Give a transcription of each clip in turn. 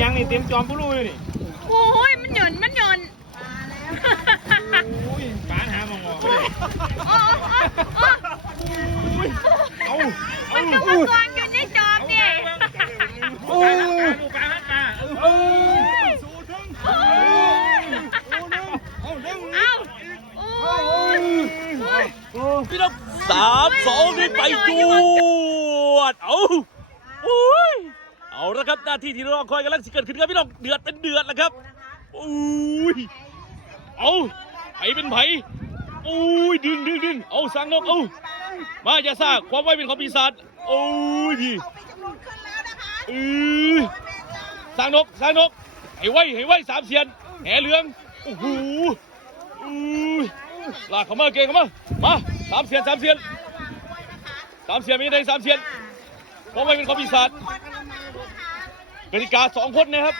ยังนี่เต็มจอมปุรูอยู่นี่โอ้ยมันหย่อนมันหย่อนอุ้ยปานหามองออกเลยโอ้โอ้โอ้เอามัเอานก็มากองอยู่ในจอมนี่โอ้ยดูปลาปลาเออสู้ถึงโอ้ยเอาดึงเอาโอ้ยโอ้ยพี่น้องสามสองหนึ่งไปจวดเอาโอ้ย เอาละครับหน้าที่ที่รอคอยกำลังสิเกิดขึ้นครับพี่น้องเดือดเป็นเดือดแล้วครับโอ้ยเอาไผเป็นไผโอ้ยดึงดึงดึงเอาสังนกเอามาอย่าซ่าความไวเป็นของปีศาจโอ้ยดีเออสังนกสังนกให้ไวให้ไวสามเสียนแหเหลืองโอ้โหอุ้ยลากเข้ามาเก่งเข้ามามาสามเสียนสามเสียนสามเสียนมีได้สามเสียนเพราะไม่เป็นของปีศาจ กติกาสองคนนะครับ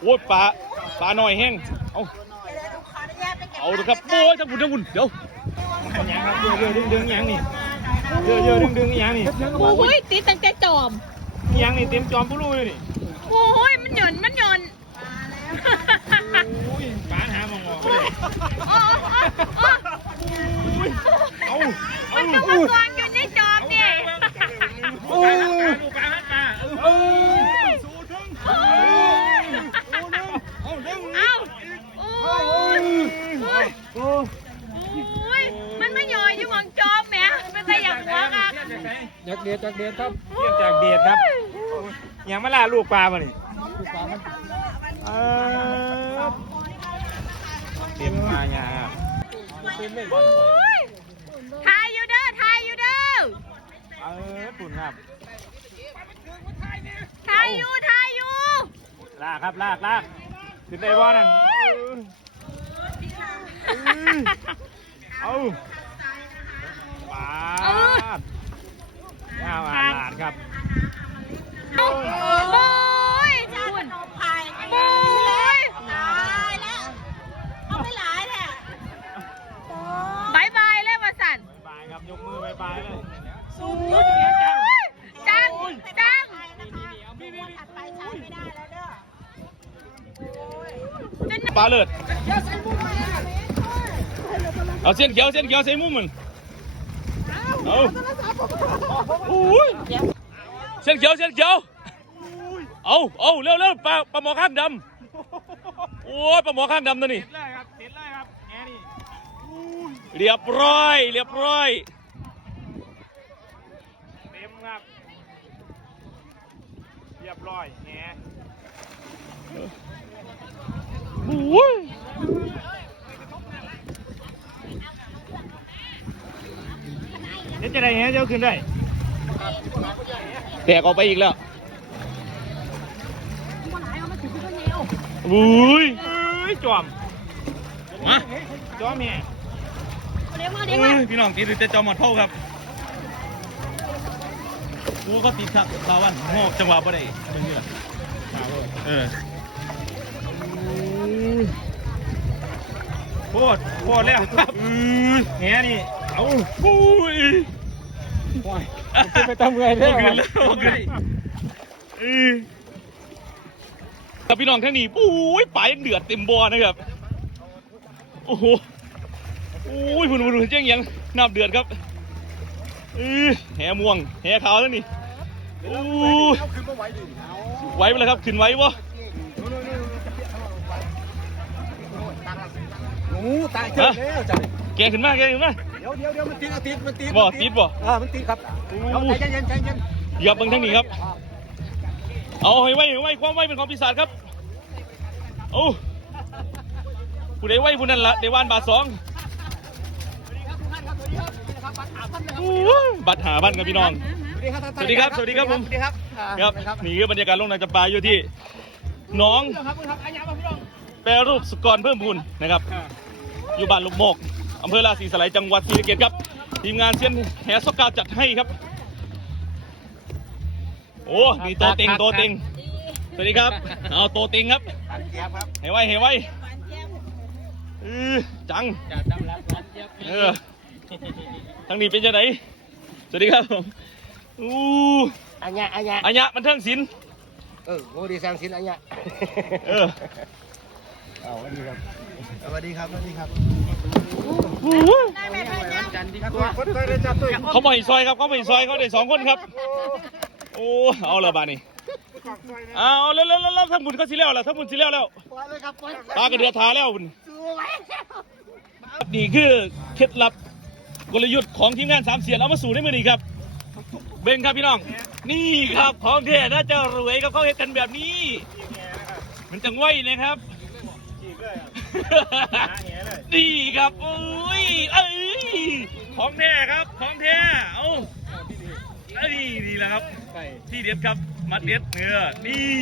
โอ้ยปลาปลาหน่อยแห้งเอาเอาเลยครับโอ้ยทั้งบุญทั้งบุญเดี๋ยวยังครับเยอะเยอะดึงดึงยังนี่เยอะเยอะดึงดึงยังนี่โอ้ยตีตั้งแต่จอมยังนี่เต็มจอมปุรูอยู่นี่โอ้ยมันหย่อนมันหย่อนอุ้ยปานหามองออกเลยโอ้โอ้โอ้เอา มันก็มากองอยู่ในจอมนี่ โอ้ยดูปลาปลาเออสู้ถึง โอ้ย เอาดึง เอาโอ้ยโอ้ย โอ้ โอ้ยมันไม่ย่อยอยู่หมองจอมแหมมันแต่อย่างหัว กันจากเดียดจากเดียดครับเทียบจากเดียดครับยังมาล่าลูกปลาป่ะนี่เออเต็มมาอย่างอะโอ้ยทายอยู่เด้อทายอยู่เด้อเออตุ่นครับทายอยู่ทายอยู่ลากครับลากลากขึ้นได้บ่นั่นเอาปาด ยาวอาลาดครับโอ้ยคุณโอ้ยบายบายเลยว่าสันบายครับยกมือบายบายเลยจังจังจนปลาเลือดเอาเส้นเขียวเส้นเขียวใส่มุมมัน เอาโอ้ยเส้นเขียวเส้นเขียวเอาเอาเร็วเร็วปลาปลาหมอข้างดำโอ้ยปลาหมอข้างดำตัวนี้ติดเลยครับติดเลยครับแง่นี่เรียบร้อย เรียบร้อยเต็มครับเรียบร้อยแง่โอ้ย ดี๋ยวจะได้แง่เจ้าขึ้นได้แตกออกไปอีกแล้วอุ้ยเอ้ยจอมมาจอมแม่เดี๋ยวมาเอ้เดี๋ยวมายพี่น้องตีดแต่จอมหมดเท่าครับกูก็ติดครับลาวันโง่จังหวะบ่ได้มึงนี่แหละเออโคตรโคตรแล้วครับแง่นี่ เอาอุ้ย ไปทำไงโอเคแล้วโอเคเออกับพี่น้องท่านนี้ปุ้ยปลายยังเดือดเต็มบ่อนะครับ โอ้โหโอ้ยหุ่นหุ่นหุ่นเจ้งยังน้ำเดือดครับเออแหม่วงแหขาวแล้วนี่โอ้ยไหวไปเลยครับขึ้นไหวบ่โอ้ตายเจอแล้วจ้ะแกขึ้นมาแกขึ้นมา เดี๋ยวเดี๋ยวเดี๋ยวมันติดติดมันติดบ่ติดบ่อ่ามันติดครับเอาใจเย็นใจเย็นเหยียบเบิ่งทางนี้ครับ เอาให้ไว้ให้ไว้ความไว้เป็นของปีศาจครับโอ้ผู้ใดไว้ผู้นั้นละเดวานบาทสองโอ้ยบัตรหาบ้านครับพี่น้อง สวัสดีครับ สวัสดีครับผมสวัสดีครับครับนี่คือบรรยากาศลงนางจำปาอยู่ที่หน้องแปรรูปสุกรเพิ่มพูนนะครับ อยู่บ้านลูกโมก อำเภอราศีสไลยจังหวัดศรีสะเกษครับ ทีมงานเซียนแหสกาวจัดให้ครับ โอ้มีโตเต็งโตเต็งสวัสดีครับ เอาโตเต็งครับเกียบครับให้ไว้ให้ไว้เออจังเออทางนี้เป็นยังไงสวัสดีครับผมอู้อันเนี้ยอันเนี้ยอัญญะมันเทิงศิลป์เออโมดีแซงสินอะไรเงี้ย เออสวัสดีครับสวัสดีครับสวัสดีครับได้ไหมพ่อจ้าจันดีครับตัวคนเคยได้จับตัวเขามาอีกซอยครับเขามาอีกซอยเขาได้สองคนครับ โอ้เอาละบาดนี้เอาแล้วแล้วแล้วทั้งบุญเขาสิแล้วแล้วทั้งบุญสิแล้วแล้วปล่อยเลยครับปล่อยปลากระเดือทาแล้วบุญนี่คือเคล็ดลับกลยุทธ์ของทีมงานสามเสียนเอามาสู่ในมือนี้ครับ เบนครับพี่น้อง นี่ครับของเทน่าจะรวยครับเขาเห็นกันแบบนี้ มันจังไหวนะครับ นี่ครับโอ้ยเอ้ยของแท้ครับของแท้เอาเอ้ยนี่แหละครับที่เด็ดครับมัดเด็ดเนื้อนี่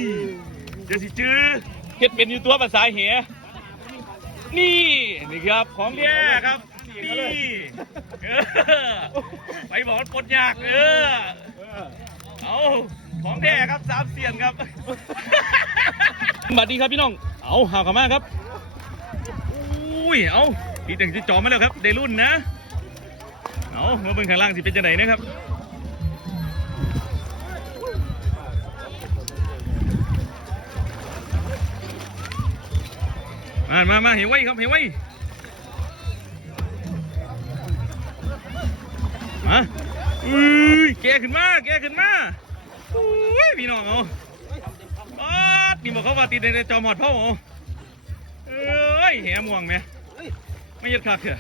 เดี๋ยวสิจื้อเฮ็ดเป็นอยู่ตัวภาษาเหนี่นี่ครับของแท้ครับนี่เออไปบอกว่าปลดยากเออเอาของแท้ครับสามเสียนครับบัดดีครับพี่น้อง เอาหาวขามาครับอุ้ยเอาพี่ตึงจะจอมาแล้วครับได้รุ่นนะเอามาเบิ่งข้างล่างสิเป็นจังไหนนะครับมามามาเหี่ยวไว้ครับเหี่ยวไว้มาอุ้ยแกขึ้นมาแกขึ้นมาอุ้ยพี่น้องเอาปา นี่บอกเขาว่าติดในจอหมอดพ่อเอเอ้ยแหม่วงไหมไม่ยัดคักเถอะ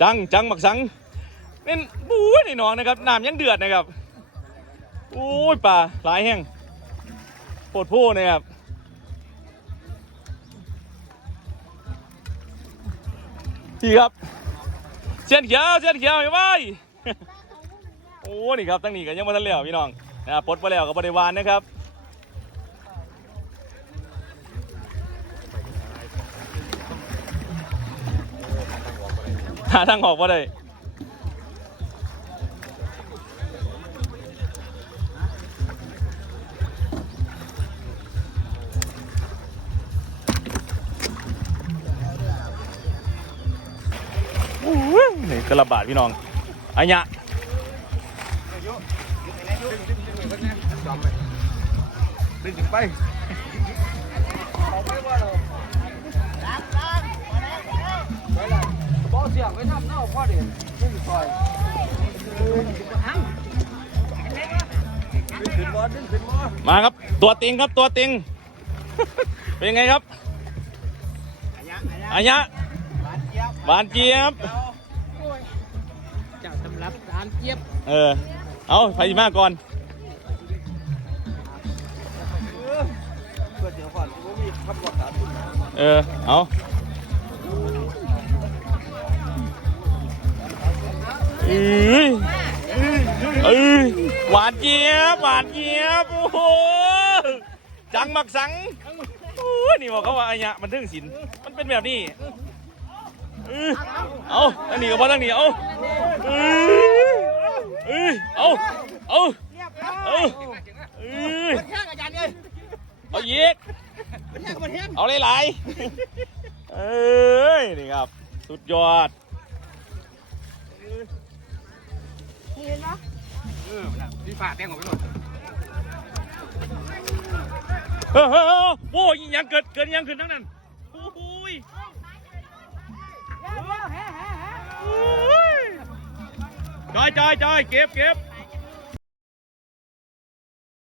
จังจังบักสังเป็นบู๊นี่น้องนะครับน้ำยังเดือดนะครับโอ้ยป่าหลายแห้งปวดโพูนะครับพี่ครับเส้นเขียวเส้นเขียวเห็นไหมโอ้นี่ครับตั้งนี้กันยังม่ทันแล้วพี่น้อง นะปลดไปแล้วกับบริวารนะครับหาทางออกมาได้โอ้ยนี่กระบาดพี่น้องอันยะ ดึงถึงไปมาครับ ตัวติงครับตัวติง เป็นไงครับอันยะหวานเจี๊ยบเจ้าสำรับสามเจี๊ยบ เออ เอาไปมาก่อน เพื่อเดี๋ยวก่อนผมมีคำบอกสามทุ่มเออ เอาเอ้ยเอ้ยหวานเจี๊ยบ หวานเจี๊ยบ โอ้โห จังมักสังโอ้ยนี่บอกเขาว่าอันยะมันถึงศิลป์มันเป็นแบบนี้เออเอาตั้งนี้ก็พอตั้งนี้เอาเอ้ยเอ้ยเอาเอาเอาเอ้ย แค่อาจารย์เลย เอาเย็ก แค่ประเทศ เอาหลายๆเอ้ย นี่ครับ สุดยอดพี่ฝาแตงของพี่หนนเฮ้ยเฮ้ยเฮ้ยโอ้ยยังเกิดเกิดยังขึ้นทั้งนั้นโอ้โหยโอ้ย จอยจอยจอยเก็บเก็บ